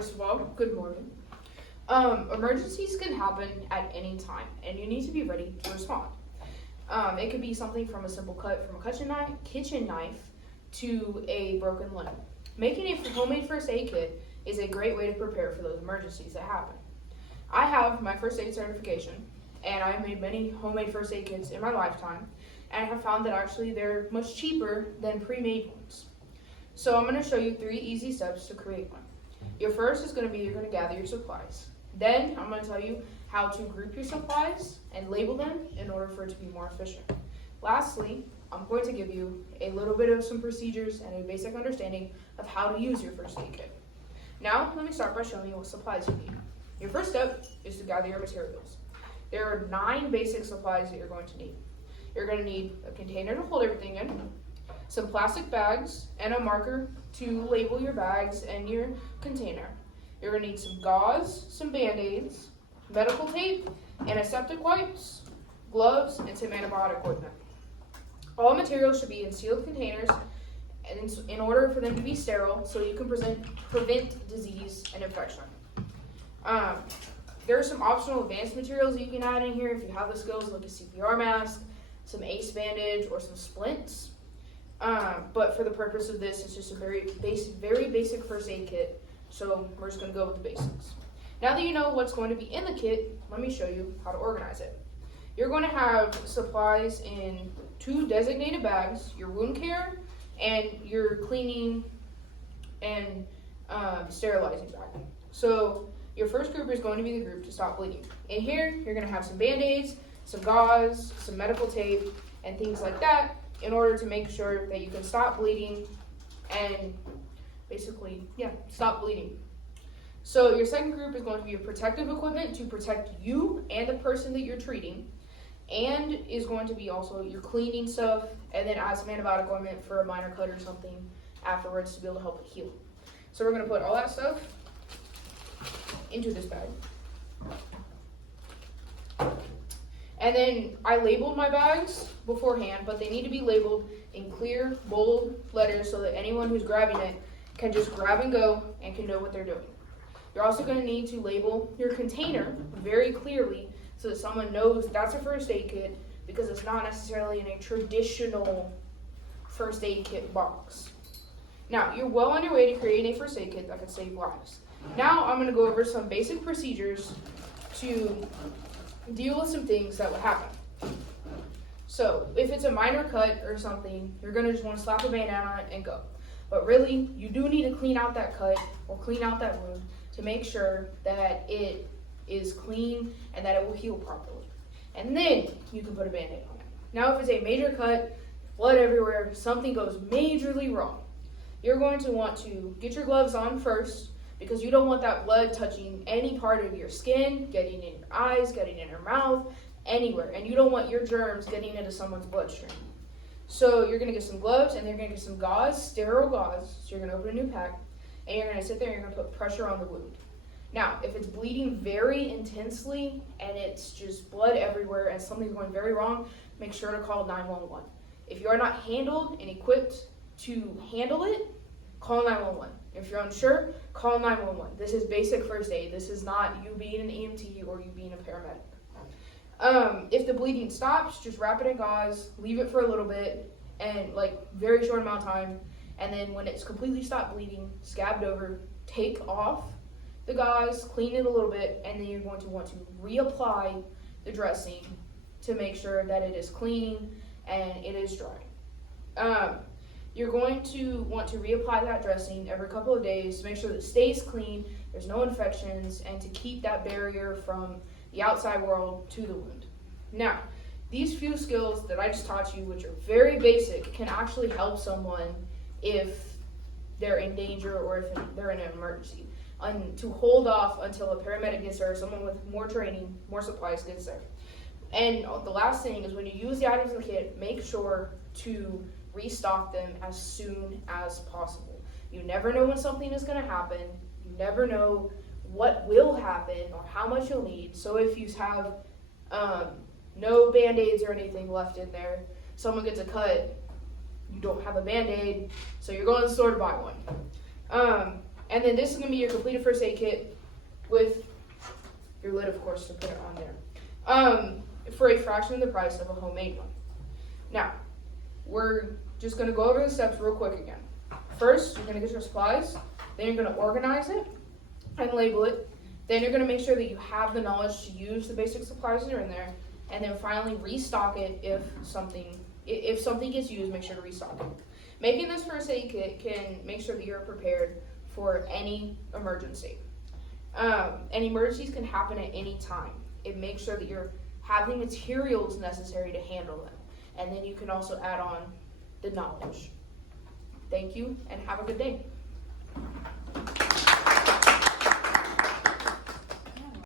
First of all, good morning. Emergencies can happen at any time, and you need to be ready to respond. It could be something from a simple cut from a kitchen knife to a broken limb. Making a homemade first aid kit is a great way to prepare for those emergencies that happen. I have my first aid certification, and I have made many homemade first aid kits in my lifetime, and I have found that actually they're much cheaper than pre-made ones. So I'm going to show you 3 easy steps to create one. Your first is going to be you're going to gather your supplies. Then I'm going to tell you how to group your supplies and label them in order for it to be more efficient. Lastly, I'm going to give you a little bit of some procedures and a basic understanding of how to use your first aid kit. Now, let me start by showing you what supplies you need. Your first step is to gather your materials. There are 9 basic supplies that you're going to need. You're going to need a container to hold everything in, some plastic bags, and a marker to label your bags and your container. You're going to need some gauze, some band-aids, medical tape, antiseptic wipes, gloves, and some antibiotic ointment. All materials should be in sealed containers in order for them to be sterile so you can prevent disease and infection. There are some optional advanced materials that you can add in here if you have the skills, like a CPR mask, some ACE bandage, or some splints. But for the purpose of this, it's just a very basic first aid kit, so we're just going to go with the basics. Now that you know what's going to be in the kit, let me show you how to organize it. You're going to have supplies in 2 designated bags, your wound care and your cleaning and sterilizing bag. So your first group is going to be the group to stop bleeding. In here, you're going to have some band-aids, some gauze, some medical tape, and things like that in order to make sure that you can stop bleeding and basically, stop bleeding. So your second group is going to be your protective equipment to protect you and the person that you're treating, and is going to be also your cleaning stuff, and then add some antibiotic ointment for a minor cut or something afterwards to be able to help it heal. So we're going to put all that stuff into this bag. And then I labeled my bags beforehand, but they need to be labeled in clear, bold letters so that anyone who's grabbing it can just grab and go and can know what they're doing. You're also going to need to label your container very clearly so that someone knows that's a first aid kit, because it's not necessarily in a traditional first aid kit box. Now, you're well on your way to creating a first aid kit that can save lives. Now I'm going to go over some basic procedures to deal with some things that would happen. So, if it's a minor cut or something, you're going to just want to slap a band-aid on it and go. But really, you do need to clean out that cut or clean out that wound to make sure that it is clean and that it will heal properly. And then you can put a band-aid on it. Now, if it's a major cut, blood everywhere, something goes majorly wrong, you're going to want to get your gloves on first, because you don't want that blood touching any part of your skin, getting in your eyes, getting in your mouth, anywhere. And you don't want your germs getting into someone's bloodstream. So you're going to get some gloves, and you're going to get some gauze, sterile gauze. So you're going to open a new pack, and you're going to sit there and you're going to put pressure on the wound. Now, if it's bleeding very intensely and it's just blood everywhere and something's going very wrong, make sure to call 911. If you are not handled and equipped to handle it, call 911. If you're unsure, call 911. This is basic first aid. This is not you being an EMT or you being a paramedic. If the bleeding stops, just wrap it in gauze, leave it for a little bit, and very short amount of time, and then when it's completely stopped bleeding, scabbed over, take off the gauze, clean it a little bit, and then you're going to want to reapply the dressing to make sure that it is clean and it is dry. You're going to want to reapply that dressing every couple of days to make sure that it stays clean, there's no infections, and to keep that barrier from the outside world to the wound. Now, these few skills that I just taught you, which are very basic, can actually help someone if they're in danger or if they're in an emergency. And to hold off until a paramedic gets there, or someone with more training, more supplies gets there. And the last thing is, when you use the items in the kit, make sure to restock them as soon as possible. You never know when something is going to happen. You never know what will happen or how much you'll need. So if you have no band-aids or anything left in there, someone gets a cut, you don't have a band-aid, so you're going to the store to buy one. And then this is gonna be your completed first aid kit with your lid, of course, to put it on there. For a fraction of the price of a homemade one. Now, we're just gonna go over the steps real quick again. First, you're gonna get your supplies, then you're gonna organize it and label it. Then you're gonna make sure that you have the knowledge to use the basic supplies that are in there, and then finally restock it if something gets used, make sure to restock it. Making this first aid kit can make sure that you're prepared for any emergency. And emergencies can happen at any time. It makes sure that you have the materials necessary to handle them. And then you can also add on the knowledge. Thank you and have a good day.